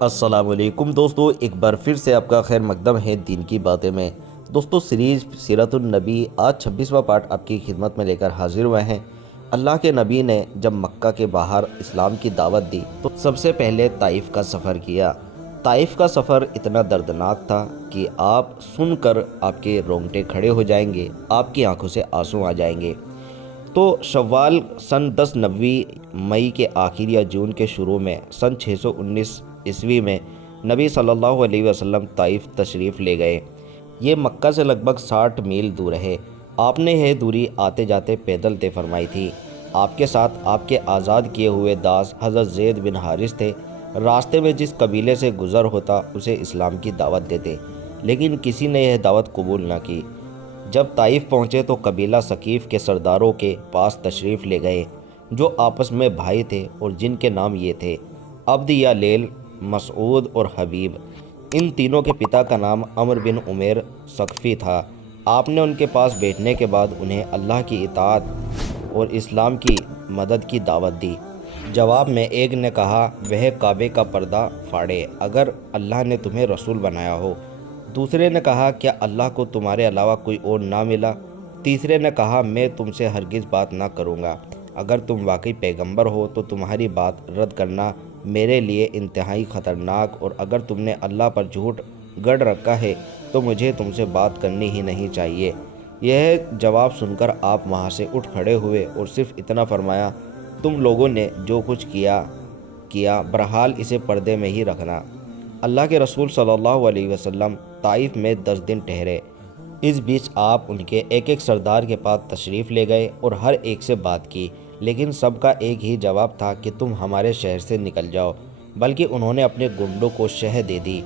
السلام علیکم دوستو، ایک بار پھر سے آپ کا خیر مقدم ہے دین کی باتیں میں۔ دوستو، سیریز سیرت النبی آج 26واں پارٹ آپ کی خدمت میں لے کر حاضر ہوئے ہیں۔ اللہ کے نبی نے جب مکہ کے باہر اسلام کی دعوت دی تو سب سے پہلے طائف کا سفر کیا۔ طائف کا سفر اتنا دردناک تھا کہ آپ سن کر آپ کے رونگٹے کھڑے ہو جائیں گے، آپ کی آنکھوں سے آنسو آ جائیں گے۔ تو شوال سن 10 نبوی مئی کے آخر یا جون کے شروع میں سن 619 عیسوی میں نبی صلی اللہ علیہ وسلم طائف تشریف لے گئے۔ یہ مکہ سے لگ بھگ 60 میل دور ہے۔ آپ نے یہ دوری آتے جاتے پیدل طے فرمائی تھی۔ آپ کے ساتھ آپ کے آزاد کیے ہوئے داس حضرت زید بن حارث تھے۔ راستے میں جس قبیلے سے گزر ہوتا اسے اسلام کی دعوت دیتے، لیکن کسی نے یہ دعوت قبول نہ کی۔ جب طائف پہنچے تو قبیلہ ثقیف کے سرداروں کے پاس تشریف لے گئے، جو آپس میں بھائی تھے اور جن کے نام یہ تھے: عبد یا لیل، مسعود اور حبیب۔ ان تینوں کے پتا کا نام عمر بن عمیر ثقفی تھا۔ آپ نے ان کے پاس بیٹھنے کے بعد انہیں اللہ کی اطاعت اور اسلام کی مدد کی دعوت دی۔ جواب میں ایک نے کہا، وہ کعبے کا پردہ پھاڑے اگر اللہ نے تمہیں رسول بنایا ہو۔ دوسرے نے کہا، کیا اللہ کو تمہارے علاوہ کوئی اور نہ ملا؟ تیسرے نے کہا، میں تم سے ہرگز بات نہ کروں گا۔ اگر تم واقعی پیغمبر ہو تو تمہاری بات رد کرنا میرے لیے انتہائی خطرناک، اور اگر تم نے اللہ پر جھوٹ گڑھ رکھا ہے تو مجھے تم سے بات کرنی ہی نہیں چاہیے۔ یہ جواب سن کر آپ وہاں سے اٹھ کھڑے ہوئے اور صرف اتنا فرمایا، تم لوگوں نے جو کچھ کیا بہرحال اسے پردے میں ہی رکھنا۔ اللہ کے رسول صلی اللہ علیہ وسلم طائف میں 10 دن ٹھہرے۔ اس بیچ آپ ان کے ایک ایک سردار کے پاس تشریف لے گئے اور ہر ایک سے بات کی، لیکن سب کا ایک ہی جواب تھا کہ تم ہمارے شہر سے نکل جاؤ، بلکہ انہوں نے اپنے گنڈوں کو شہ دے دی۔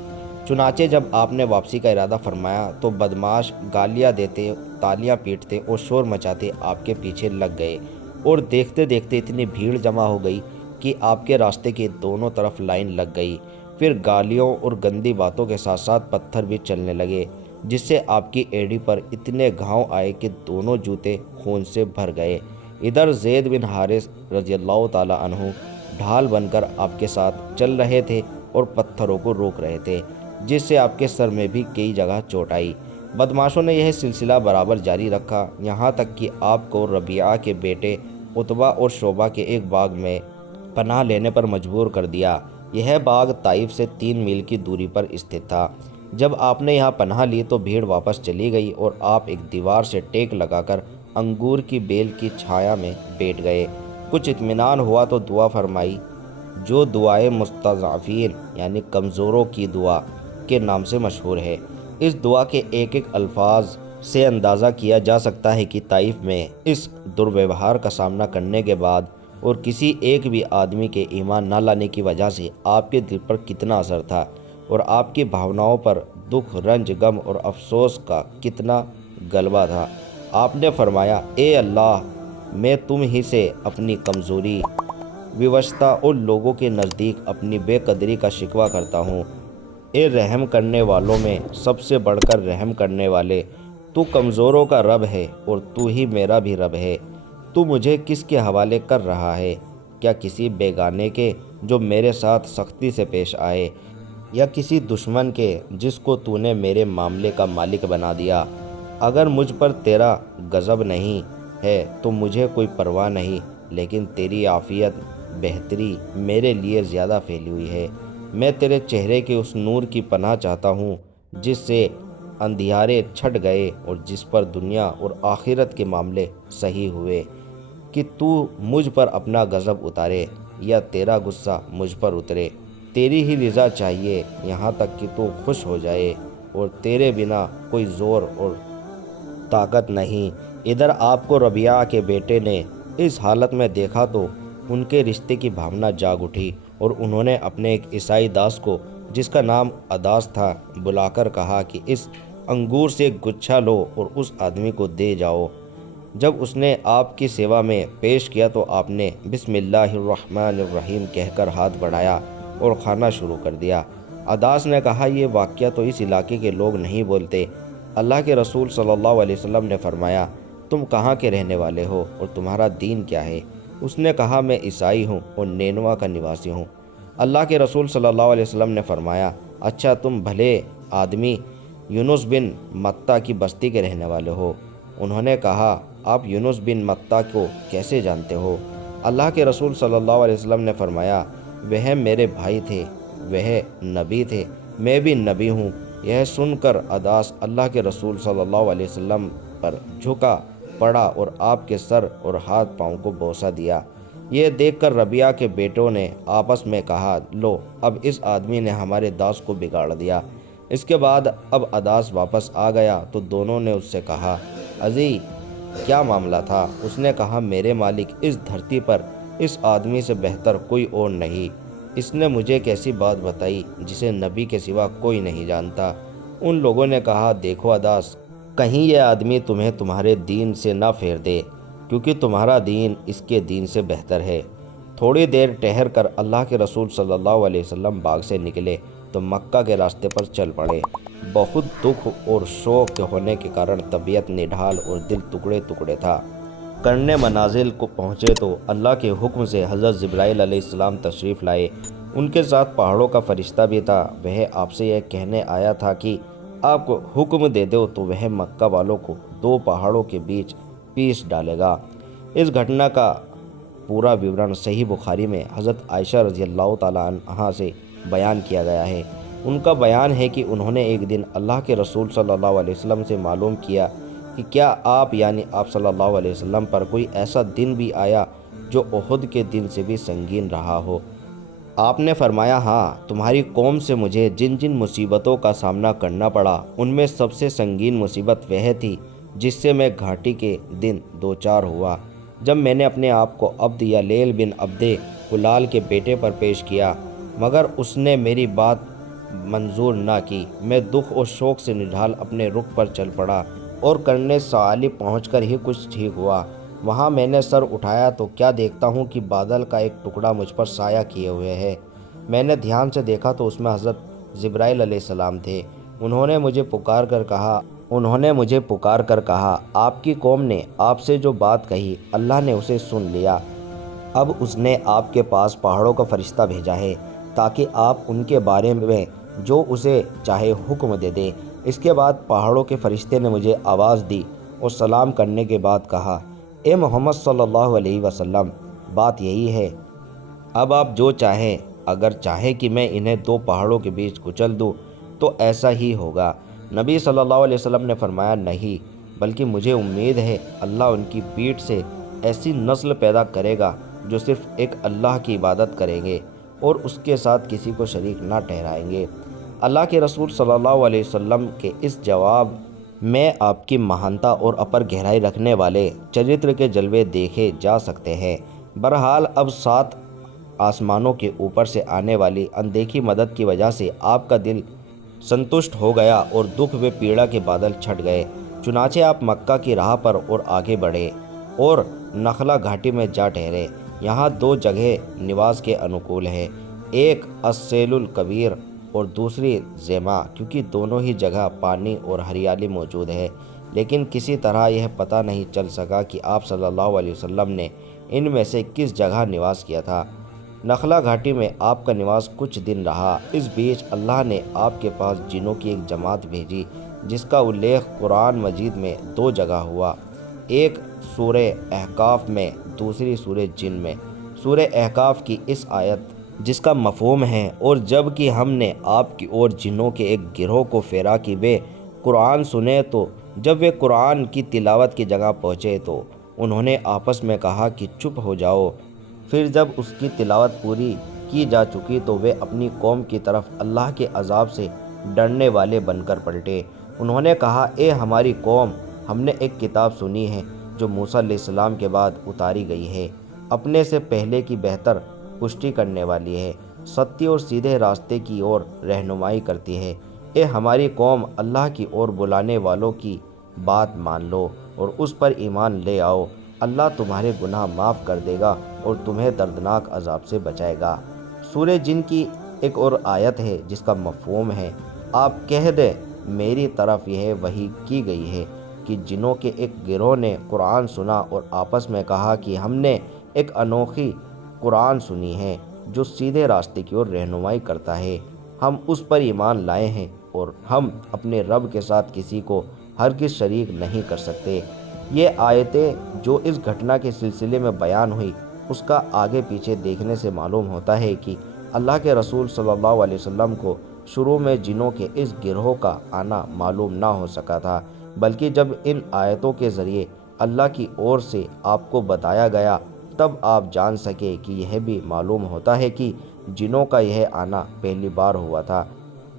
چنانچہ جب آپ نے واپسی کا ارادہ فرمایا تو بدماش گالیاں دیتے، تالیاں پیٹتے اور شور مچاتے آپ کے پیچھے لگ گئے، اور دیکھتے دیکھتے اتنی بھیڑ جمع ہو گئی کہ آپ کے راستے کے دونوں طرف لائن لگ گئی۔ پھر گالیوں اور گندی باتوں کے ساتھ ساتھ پتھر بھی چلنے لگے، جس سے آپ کی ایڑی پر اتنے گھاؤں آئے کہ دونوں جوتے خون سے بھر گئے۔ ادھر زید بن حارث رضی اللہ تعالیٰ عنہ ڈھال بن کر آپ کے ساتھ چل رہے تھے اور پتھروں کو روک رہے تھے، جس سے آپ کے سر میں بھی کئی جگہ چوٹ آئی۔ بدماشوں نے یہ سلسلہ برابر جاری رکھا، یہاں تک کہ آپ کو ربیعہ کے بیٹے عتبہ اور شعبہ کے ایک باغ میں پناہ لینے پر مجبور کر دیا۔ یہ باغ طائف سے 3 میل کی دوری پر استھت تھا۔ جب آپ نے یہاں پناہ لی تو بھیڑ واپس چلی گئی اور آپ ایک دیوار سے ٹیک لگا کر انگور کی بیل کی چھایا میں بیٹھ گئے۔ کچھ اطمینان ہوا تو دعا فرمائی، جو دعائے مستضعفین یعنی کمزوروں کی دعا کے نام سے مشہور ہے۔ اس دعا کے ایک ایک الفاظ سے اندازہ کیا جا سکتا ہے کہ طائف میں اس درویوہار کا سامنا کرنے کے بعد اور کسی ایک بھی آدمی کے ایمان نہ لانے کی وجہ سے آپ کے دل پر کتنا اثر تھا، اور آپ کی بھاوناؤں پر دکھ، رنج، غم اور افسوس کا کتنا غلبہ تھا۔ آپ نے فرمایا، اے اللہ، میں تم ہی سے اپنی کمزوری، ویوشتا اور لوگوں کے نزدیک اپنی بے قدری کا شکوہ کرتا ہوں۔ اے رحم کرنے والوں میں سب سے بڑھ کر رحم کرنے والے، تو کمزوروں کا رب ہے اور تو ہی میرا بھی رب ہے۔ تو مجھے کس کے حوالے کر رہا ہے؟ کیا کسی بیگانے کے جو میرے ساتھ سختی سے پیش آئے، یا کسی دشمن کے جس کو تو نے میرے معاملے کا مالک بنا دیا؟ اگر مجھ پر تیرا غضب نہیں ہے تو مجھے کوئی پرواہ نہیں، لیکن تیری عافیت، بہتری میرے لیے زیادہ پھیلی ہوئی ہے۔ میں تیرے چہرے کے اس نور کی پناہ چاہتا ہوں جس سے اندھیارے چھٹ گئے اور جس پر دنیا اور آخرت کے معاملے صحیح ہوئے، کہ تو مجھ پر اپنا غضب اتارے یا تیرا غصہ مجھ پر اترے۔ تیری ہی رضا چاہیے، یہاں تک کہ تو خوش ہو جائے، اور تیرے بنا کوئی زور اور طاقت نہیں۔ ادھر آپ کو ربیعہ کے بیٹے نے اس حالت میں دیکھا تو ان کے رشتے کی بھاونا جاگ اٹھی، اور انہوں نے اپنے ایک عیسائی داس کو، جس کا نام اداس تھا، بلا کر کہا کہ اس انگور سے ایک گچھا لو اور اس آدمی کو دے جاؤ۔ جب اس نے آپ کی سیوا میں پیش کیا تو آپ نے بسم اللہ الرحمن الرحیم کہہ کر ہاتھ بڑھایا اور کھانا شروع کر دیا۔ اداس نے کہا، یہ واقعہ تو اس علاقے کے لوگ نہیں بولتے۔ اللہ کے رسول صلی اللہ علیہ وسلم نے فرمایا، تم کہاں کے رہنے والے ہو اور تمہارا دین کیا ہے؟ اس نے کہا، میں عیسائی ہوں اور نینوا کا نواسی ہوں۔ اللہ کے رسول صلی اللہ علیہ وسلم نے فرمایا، اچھا تم بھلے آدمی یونس بن متہ کی بستی کے رہنے والے ہو؟ انہوں نے کہا، آپ یونس بن متہ کو کیسے جانتے ہو؟ اللہ کے رسول صلی اللہ علیہ وسلم نے فرمایا، وہ میرے بھائی تھے، وہ نبی تھے، میں بھی نبی ہوں۔ یہ سن کر عداس اللہ کے رسول صلی اللہ علیہ وسلم پر جھکا پڑا اور آپ کے سر اور ہاتھ پاؤں کو بوسہ دیا۔ یہ دیکھ کر ربیعہ کے بیٹوں نے آپس میں کہا، لو اب اس آدمی نے ہمارے داس کو بگاڑ دیا۔ اس کے بعد اب عداس واپس آ گیا تو دونوں نے اس سے کہا، عزی کیا معاملہ تھا؟ اس نے کہا، میرے مالک، اس دھرتی پر اس آدمی سے بہتر کوئی اور نہیں۔ اس نے مجھے ایک ایسی بات بتائی جسے نبی کے سوا کوئی نہیں جانتا۔ ان لوگوں نے کہا، دیکھو عداس، کہیں یہ آدمی تمہیں تمہارے دین سے نہ پھیر دے، کیونکہ تمہارا دین اس کے دین سے بہتر ہے۔ تھوڑی دیر ٹھہر کر اللہ کے رسول صلی اللہ علیہ وسلم باغ سے نکلے تو مکہ کے راستے پر چل پڑے۔ بہت دکھ اور شوق ہونے کے کارن طبیعت نڈھال اور دل ٹکڑے ٹکڑے تھا۔ کرنے منازل کو پہنچے تو اللہ کے حکم سے حضرت جبرائیل علیہ السلام تشریف لائے۔ ان کے ساتھ پہاڑوں کا فرشتہ بھی تھا۔ وہ آپ سے یہ کہنے آیا تھا کہ آپ کو حکم دے دو تو وہ مکہ والوں کو دو پہاڑوں کے بیچ پیس ڈالے گا۔ اس گھٹنا کا پورا وورن صحیح بخاری میں حضرت عائشہ رضی اللہ تعالیٰ عنہا سے بیان کیا گیا ہے۔ ان کا بیان ہے کہ انہوں نے ایک دن اللہ کے رسول صلی اللہ علیہ وسلم سے معلوم کیا کہ کیا آپ یعنی آپ صلی اللہ علیہ وسلم پر کوئی ایسا دن بھی آیا جو احد کے دن سے بھی سنگین رہا ہو؟ آپ نے فرمایا، ہاں، تمہاری قوم سے مجھے جن جن مصیبتوں کا سامنا کرنا پڑا ان میں سب سے سنگین مصیبت وہ تھی جس سے میں گھاٹی کے دن دوچار ہوا، جب میں نے اپنے آپ کو عبد یا لیل بن عبد کلال کے بیٹے پر پیش کیا، مگر اس نے میری بات منظور نہ کی۔ میں دکھ اور شوق سے نڈھال اپنے رخ پر چل پڑا اور کرنے سعالی پہنچ کر ہی کچھ ٹھیک ہوا۔ وہاں میں نے سر اٹھایا تو کیا دیکھتا ہوں کہ بادل کا ایک ٹکڑا مجھ پر سایہ کیے ہوئے ہے۔ میں نے دھیان سے دیکھا تو اس میں حضرت جبرائیل علیہ السلام تھے۔ انہوں نے مجھے پکار کر کہا، آپ کی قوم نے آپ سے جو بات کہی اللہ نے اسے سن لیا۔ اب اس نے آپ کے پاس پہاڑوں کا فرشتہ بھیجا ہے تاکہ آپ ان کے بارے میں جو اسے چاہے حکم دے دیں۔ اس کے بعد پہاڑوں کے فرشتے نے مجھے آواز دی اور سلام کرنے کے بعد کہا، اے محمد صلی اللہ علیہ وسلم، بات یہی ہے، اب آپ جو چاہیں، اگر چاہے کہ میں انہیں دو پہاڑوں کے بیچ کچل دوں تو ایسا ہی ہوگا۔ نبی صلی اللہ علیہ وسلم نے فرمایا، نہیں، بلکہ مجھے امید ہے اللہ ان کی پیٹھ سے ایسی نسل پیدا کرے گا جو صرف ایک اللہ کی عبادت کریں گے اور اس کے ساتھ کسی کو شریک نہ ٹھہرائیں گے۔ اللہ کے رسول صلی اللہ علیہ وسلم کے اس جواب میں آپ کی مہانتا اور اپر گہرائی رکھنے والے چرتر کے جلوے دیکھے جا سکتے ہیں۔ بہرحال اب 7 آسمانوں کے اوپر سے آنے والی اندیکھی مدد کی وجہ سے آپ کا دل سنتشٹ ہو گیا اور دکھ و پیڑا کے بادل چھٹ گئے۔ چنانچہ آپ مکہ کی راہ پر اور آگے بڑھے اور نخلہ گھاٹی میں جا ٹھہرے۔ یہاں 2 جگہ نواز کے انوکول ہے، ایک السیل الکبیر اور دوسری زیما، کیونکہ دونوں ہی جگہ پانی اور ہریالی موجود ہے، لیکن کسی طرح یہ پتہ نہیں چل سکا کہ آپ صلی اللہ علیہ وسلم نے ان میں سے کس جگہ نواز کیا تھا۔ نخلہ گھاٹی میں آپ کا نواز کچھ دن رہا۔ اس بیچ اللہ نے آپ کے پاس جنوں کی ایک جماعت بھیجی جس کا الیخ قرآن مجید میں 2 جگہ ہوا، ایک سورہ احقاف میں، دوسری سورہ جن میں۔ سورہ احقاف کی اس آیت جس کا مفہوم ہے، اور جب کہ ہم نے آپ کی اور جنوں کے ایک گروہ کو پھیرا کہ وہ قرآن سنے، تو جب وہ قرآن کی تلاوت کی جگہ پہنچے تو انہوں نے آپس میں کہا کہ چپ ہو جاؤ۔ پھر جب اس کی تلاوت پوری کی جا چکی تو وہ اپنی قوم کی طرف اللہ کے عذاب سے ڈرنے والے بن کر پلٹے۔ انہوں نے کہا، اے ہماری قوم، ہم نے ایک کتاب سنی ہے جو موسیٰ علیہ السلام کے بعد اتاری گئی ہے، اپنے سے پہلے کی بہتر پشٹی کرنے والی ہے، سچے اور سیدھے راستے کی اور رہنمائی کرتی ہے۔ اے ہماری قوم، اللہ کی اور بلانے والوں کی بات مان لو اور اس پر ایمان لے آؤ، اللہ تمہارے گناہ معاف کر دے گا اور تمہیں دردناک عذاب سے بچائے گا۔ سورہ جن کی ایک اور آیت ہے جس کا مفہوم ہے، آپ کہہ دیں میری طرف یہ وحی کی گئی ہے کہ جنوں کے ایک گروہ نے قرآن سنا اور آپس میں کہا کہ ہم نے ایک انوکھی قرآن سنی ہے، جو سیدھے راستے کی اور رہنمائی کرتا ہے۔ ہم اس پر ایمان لائے ہیں اور ہم اپنے رب کے ساتھ کسی کو ہرگز شریک نہیں کر سکتے۔ یہ آیتیں جو اس گھٹنا کے سلسلے میں بیان ہوئی، اس کا آگے پیچھے دیکھنے سے معلوم ہوتا ہے کہ اللہ کے رسول صلی اللہ علیہ وسلم کو شروع میں جنوں کے اس گروہ کا آنا معلوم نہ ہو سکا تھا، بلکہ جب ان آیتوں کے ذریعے اللہ کی اور سے آپ کو بتایا گیا تب آپ جان سکے کہ یہ بھی معلوم ہوتا ہے کہ جنوں کا یہ آنا پہلی بار ہوا تھا،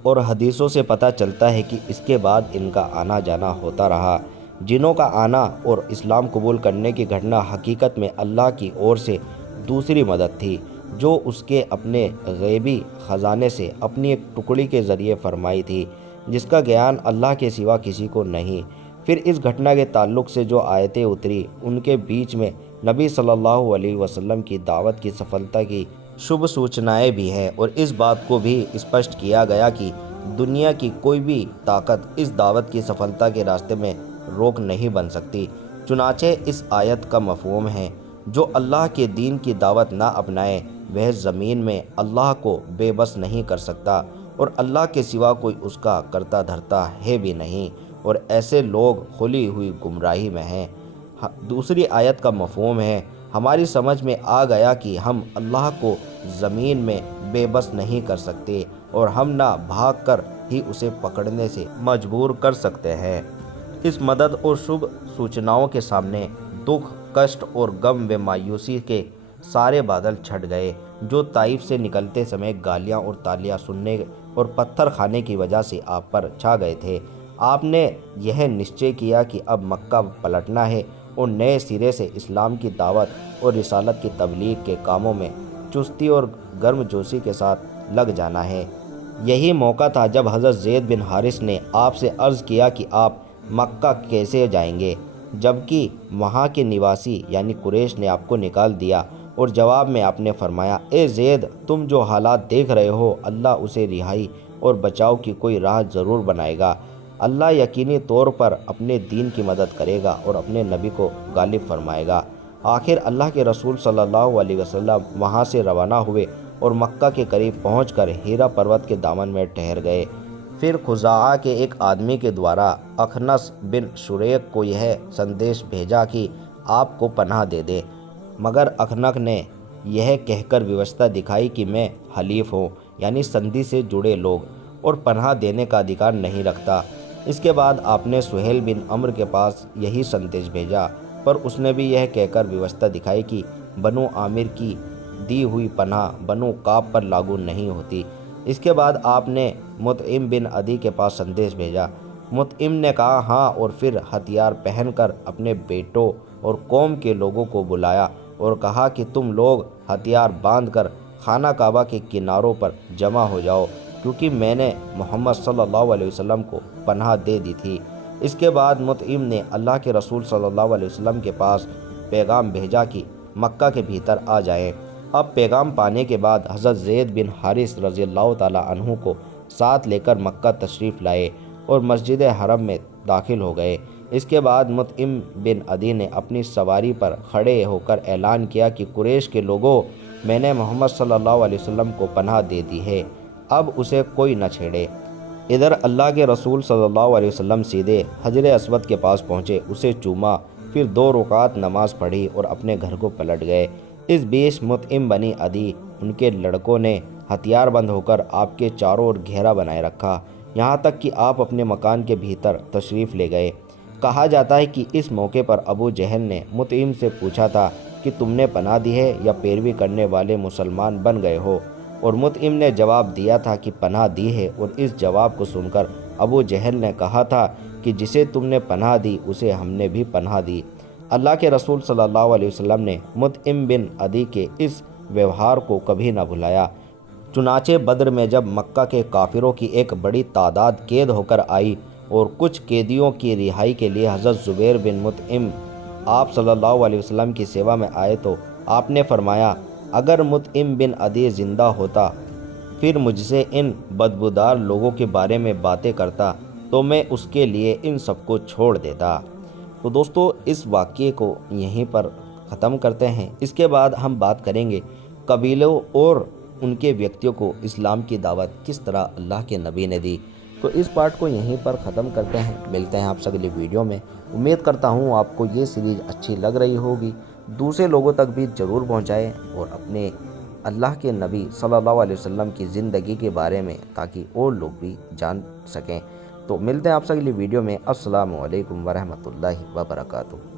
اور حدیثوں سے پتہ چلتا ہے کہ اس کے بعد ان کا آنا جانا ہوتا رہا۔ جنوں کا آنا اور اسلام قبول کرنے کی گھٹنا حقیقت میں اللہ کی اور سے دوسری مدد تھی، جو اس کے اپنے غیبی خزانے سے اپنی ایک ٹکڑی کے ذریعے فرمائی تھی، جس کا گیان اللہ کے سوا کسی کو نہیں۔ پھر اس گھٹنا کے تعلق سے جو آیتیں اتری، ان کے بیچ میں نبی صلی اللہ علیہ وسلم کی دعوت کی سفلتا کی شبھ سوچنائیں بھی ہیں، اور اس بات کو بھی اسپشٹ کیا گیا کہ دنیا کی کوئی بھی طاقت اس دعوت کی سفلتا کے راستے میں روک نہیں بن سکتی۔ چنانچہ اس آیت کا مفہوم ہے، جو اللہ کے دین کی دعوت نہ اپنائے وہ زمین میں اللہ کو بے بس نہیں کر سکتا، اور اللہ کے سوا کوئی اس کا کرتا دھرتا ہے بھی نہیں، اور ایسے لوگ کھلی ہوئی گمراہی میں ہیں۔ دوسری آیت کا مفہوم ہے، ہماری سمجھ میں آ گیا کہ ہم اللہ کو زمین میں بے بس نہیں کر سکتے، اور ہم نہ بھاگ کر ہی اسے پکڑنے سے مجبور کر سکتے ہیں۔ اس مدد اور شبھ سوچناؤں کے سامنے دکھ، کشٹ اور غم و مایوسی کے سارے بادل چھٹ گئے، جو طائف سے نکلتے سمے گالیاں اور تالیاں سننے اور پتھر کھانے کی وجہ سے آپ پر چھا گئے تھے۔ آپ نے یہ نشچے کیا کہ اب مکہ پلٹنا ہے اور نئے سرے سے اسلام کی دعوت اور رسالت کی تبلیغ کے کاموں میں چستی اور گرم جوشی کے ساتھ لگ جانا ہے۔ یہی موقع تھا جب حضرت زید بن حارث نے آپ سے عرض کیا کہ آپ مکہ کیسے جائیں گے، جبکہ وہاں کے نواسی یعنی قریش نے آپ کو نکال دیا، اور جواب میں آپ نے فرمایا، اے زید، تم جو حالات دیکھ رہے ہو، اللہ اسے رہائی اور بچاؤ کی کوئی راہ ضرور بنائے گا۔ اللہ یقینی طور پر اپنے دین کی مدد کرے گا اور اپنے نبی کو غالب فرمائے گا۔ آخر اللہ کے رسول صلی اللہ علیہ وسلم وہاں سے روانہ ہوئے اور مکہ کے قریب پہنچ کر ہیرا پروت کے دامن میں ٹھہر گئے۔ پھر خزاعہ کے ایک آدمی کے دوارا اخنس بن شریق کو یہ سندیش بھیجا کہ آپ کو پناہ دے دے، مگر اخنس نے یہ کہہ کر ویوستہ دکھائی کہ میں حلیف ہوں، یعنی سندھی سے جڑے لوگ، اور پناہ دینے کا ادھیکار نہیں رکھتا۔ اس کے بعد آپ نے سہیل بن عمرو کے پاس یہی سندیش بھیجا، پر اس نے بھی یہ کہہ کر ویوستہ دکھائی کہ بنو عامر کی دی ہوئی پناہ بنو کعب پر لاگو نہیں ہوتی۔ اس کے بعد آپ نے مطعم بن عدی کے پاس سندیش بھیجا۔ مطعم نے کہا ہاں، اور پھر ہتھیار پہن کر اپنے بیٹوں اور قوم کے لوگوں کو بلایا اور کہا کہ تم لوگ ہتھیار باندھ کر خانہ کعبہ کے کناروں پر جمع ہو جاؤ، کیونکہ میں نے محمد صلی اللہ علیہ وسلم کو پناہ دے دی تھی۔ اس کے بعد مطعم نے اللہ کے رسول صلی اللہ علیہ وسلم کے پاس پیغام بھیجا کہ مکہ کے بھیتر آ جائیں۔ اب پیغام پانے کے بعد حضرت زید بن حارث رضی اللہ تعالیٰ عنہ کو ساتھ لے کر مکہ تشریف لائے اور مسجد حرم میں داخل ہو گئے۔ اس کے بعد مطعم بن عدی نے اپنی سواری پر کھڑے ہو کر اعلان کیا کہ قریش کے لوگوں، میں نے محمد صلی اللہ علیہ وسلم کو پناہ دے دی ہے، اب اسے کوئی نہ چھیڑے۔ ادھر اللہ کے رسول صلی اللہ علیہ وسلم سیدھے حجر اسود کے پاس پہنچے، اسے چوما، پھر 2 رکعت نماز پڑھی اور اپنے گھر کو پلٹ گئے۔ اس بیچ مطعم بن عدی ان کے لڑکوں نے ہتھیار بند ہو کر آپ کے چاروں اور گھیرا بنائے رکھا، یہاں تک کہ آپ اپنے مکان کے بھیتر تشریف لے گئے۔ کہا جاتا ہے کہ اس موقع پر ابو جہل نے مطعم سے پوچھا تھا کہ تم نے پناہ دی ہے یا پیروی کرنے والے مسلمان بن گئے ہو، اور مطعم نے جواب دیا تھا کہ پناہ دی ہے، اور اس جواب کو سن کر ابو جہل نے کہا تھا کہ جسے تم نے پناہ دی اسے ہم نے بھی پناہ دی۔ اللہ کے رسول صلی اللہ علیہ وسلم نے مطعم بن عدی کے اس ویوہار کو کبھی نہ بھلایا۔ چنانچہ بدر میں جب مکہ کے کافروں کی ایک بڑی تعداد قید ہو کر آئی اور کچھ قیدیوں کی رہائی کے لیے حضرت زبیر بن مطعم آپ صلی اللہ علیہ وسلم کی سیوا میں آئے تو آپ نے فرمایا، اگر مطعم بن عدی زندہ ہوتا پھر مجھ سے ان بدبودار لوگوں کے بارے میں باتیں کرتا تو میں اس کے لیے ان سب کو چھوڑ دیتا۔ تو دوستو، اس واقعے کو یہیں پر ختم کرتے ہیں۔ اس کے بعد ہم بات کریں گے قبیلوں اور ان کے ویکتیوں کو اسلام کی دعوت کس طرح اللہ کے نبی نے دی۔ تو اس پارٹ کو یہیں پر ختم کرتے ہیں، ملتے ہیں آپ سے اگلی ویڈیو میں۔ امید کرتا ہوں آپ کو یہ سیریز اچھی لگ رہی ہوگی، دوسرے لوگوں تک بھی ضرور پہنچائیں اور اپنے اللہ کے نبی صلی اللہ علیہ وسلم کی زندگی کے بارے میں تاکہ اور لوگ بھی جان سکیں۔ تو ملتے ہیں آپ سے اگلی ویڈیو میں۔ السلام علیکم ورحمۃ اللہ وبرکاتہ۔